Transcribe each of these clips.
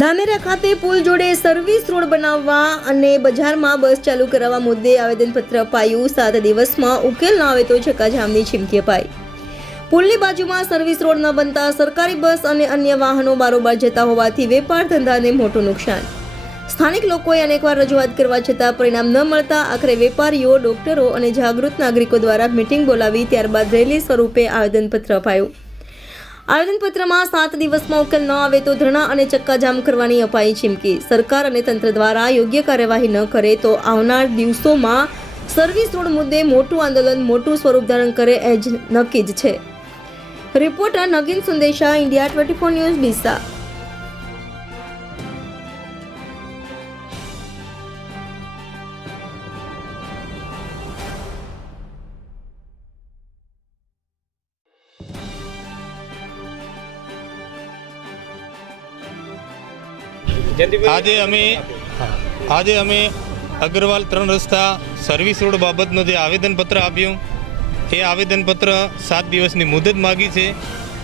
ધાનેરા ખાતે પુલ જોડે service road બનાવવા અને બજારમાં બસ ચાલુ કરાવવા મુદ્દે આવેદનપત્ર અપાયું। 7 દિવસમાં ઉકેલ ન આવે તો ચક્કાજામની ચીમકી અપાઈ। પુલની બાજુમાં સર્વિસ રોડ ન બનતા સરકારી બસ અને અન્ય વાહનો બારોબાર જતા હોવાથી વેપાર ધંધાને મોટું નુકસાન। સ્થાનિક લોકોએ અનેકવાર રજૂઆત કરવા છતાં પરિણામ ન મળતા આખરે વેપારીઓ, ડોક્ટરો અને જાગૃત નાગરિકો દ્વારા મીટિંગ બોલાવી ત્યારબાદ રેલી સ્વરૂપે આવેદનપત્ર અપાયું। આવેદનપત્રમાં 7 દિવસમાં ઉકેલ ન આવે તો ધરણા અને ચક્કાજામ કરવાની અપાઈ ચીમકી। સરકાર અને તંત્ર દ્વારા યોગ્ય કાર્યવાહી ન કરે તો આવનાર દિવસોમાં સર્વિસ રોડ મુદ્દે મોટું આંદોલન મોટું સ્વરૂપ ધારણ કરે એ જ નક્કી જ છે। રિપોર્ટર નગીન સંદેશા, ઇન્ડિયા 24 ન્યૂઝ, ડીસા। આજે અમે અગ્રવાલ 3 રસ્તા સર્વિસ રોડ બાબતનું જે આવેદનપત્ર આપ્યું એ આવેદનપત્ર 7 દિવસની મુદત માગી છે।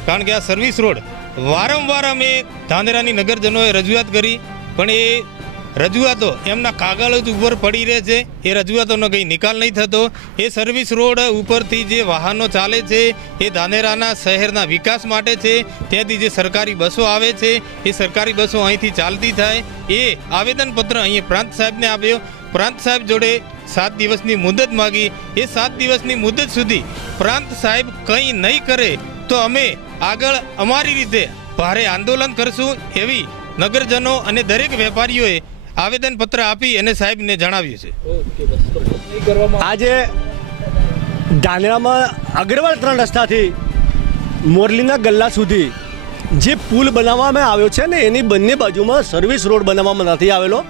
કારણ કે આ સર્વિસ રોડ વારંવાર અમે ધાનેરાની નગરજનોએ રજૂઆત કરી, પણ એ રજૂઆતો એમના કાગળ જ ઉપર પડી રહે છે। એ રજૂઆતોનો કંઈ નિકાલ નહીં થતો। એ સર્વિસ રોડ ઉપરથી જે વાહનો ચાલે છે એ ધાનેરાના શહેરના વિકાસ માટે છે। ત્યાંથી જે સરકારી બસો આવે છે એ સરકારી બસો અહીંથી ચાલતી થાય। એ આવેદનપત્ર અહીં પ્રાંત સાહેબને આપ્યો। પ્રાંત સાહેબ જોડે 7 દિવસની મુદત માગી। એ 7 દિવસની મુદત સુધી પ્રાંત સાહેબ કંઈ નહીં કરે તો અમે આગળ અમારી રીતે ભારે આંદોલન કરશું એવી નગરજનો અને દરેક વેપારીઓએ આવેદનપત્ર આપી અને સાહેબને જણાવ્યું છે। આજે ધાનેરામાં અગ્રવાલ 3 રસ્તાથી મોરલીના ગલ્લા સુધી જે પુલ બનાવવામાં આવ્યો છે ને એની બંને બાજુમાં સર્વિસ રોડ બનાવવામાં નથી આવેલો,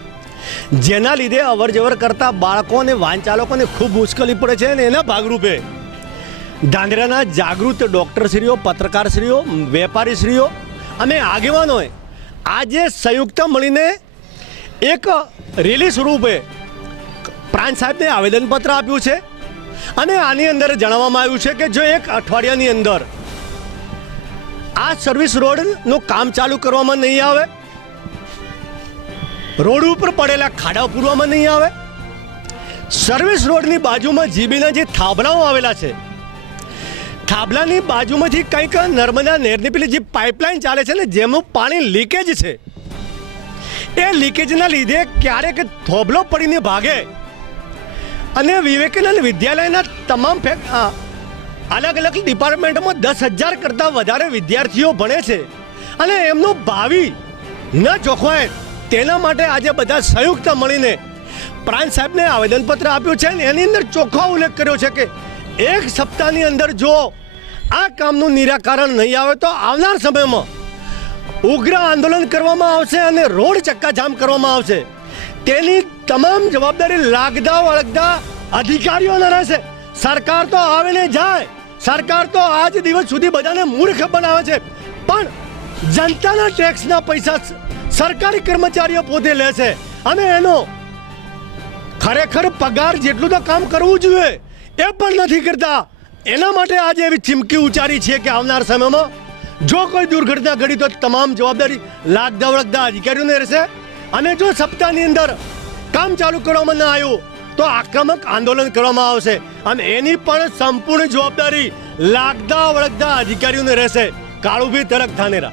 જેના લીધે અવરજવર કરતા બાળકો અને વાહન ચાલકોને ખૂબ મુશ્કેલી પડે છે। અને એના ભાગરૂપે ધાનેરાના જાગૃત ડૉક્ટરશ્રીઓ, પત્રકારશ્રીઓ, વેપારીશ્રીઓ અને આગેવાનોએ આજે સંયુક્ત મળીને એક રેલી સ્વરૂપે પ્રાંત સાહેબને આવેદનપત્ર આપ્યું છે। અને આની અંદર જણાવવામાં આવ્યું છે કે જો 1 અઠવાડિયાની અંદર આ સર્વિસ રોડનું કામ ચાલુ કરવામાં નહીં આવે, રોડ ઉપર પડેલા ખાડા પૂરવામાં નહીં આવે, સર્વિસ રોડની બાજુમાં જીબીના જે થાંભલાઓ આવેલા છે, થાંભલાની બાજુમાંથી કંઈક નર્મદા નહેરની પેલી જે પાઇપલાઇન ચાલે છે ને જેનું પાણી લીકેજ છે, એ લીકેજના લીધે ક્યારેક થોભલો પડીને ભાગે અને વિવેકાનંદ વિદ્યાલયના તમામ અલગ અલગ ડિપાર્ટમેન્ટમાં 10,000 કરતાં વધારે વિદ્યાર્થીઓ ભણે છે અને એમનું ભાવિ ન જોખવાય તેના માટે આજે બધા સંયુક્ત મળીને પ્રાંત સાહેબને આવેદનપત્ર આપ્યું છે। અને એની અંદર ચોખ્ખો ઉલ્લેખ કર્યો છે કે 1 સપ્તાહની અંદર જો આ કામનું નિરાકરણ નહીં આવે તો આવનાર સમયમાં ઉગ્ર આંદોલન કરવામાં આવશે અને રોડ ચક્કાજામ કરવામાં આવશે। તેની તમામ જવાબદારી લાગતા વળગતા અધિકારીઓને રહેશે। સરકાર તો આવે ને જાય, સરકાર તો આજ દિવસ સુધી બધાને મૂર્ખ બનાવે છે, પણ જનતાના ટેક્સના પૈસા સરકારી કર્મચારીઓ પોતે લે છે અને એનો ખરેખર પગાર જેટલું તો કામ કરવું જોઈએ એ પણ નથી કરતા। એના માટે આજે એવી ચીમકી ઉચ્ચારી છે કે આવનાર સમયમાં જો કોઈ દુર્ઘટના ઘડી તો તમામ જવાબદારી લાગતા વળગતા અધિકારીઓને રહેશે અને જો સપ્તાહની અંદર કામ ચાલુ કરવામાં ન આવ્યું તો આક્રમક આંદોલન કરવામાં આવશે અને એની પણ સંપૂર્ણ જવાબદારી લાગતા વળગતા અધિકારીઓને રહેશે। કાળુભાઈ તરક, ધાનેરા।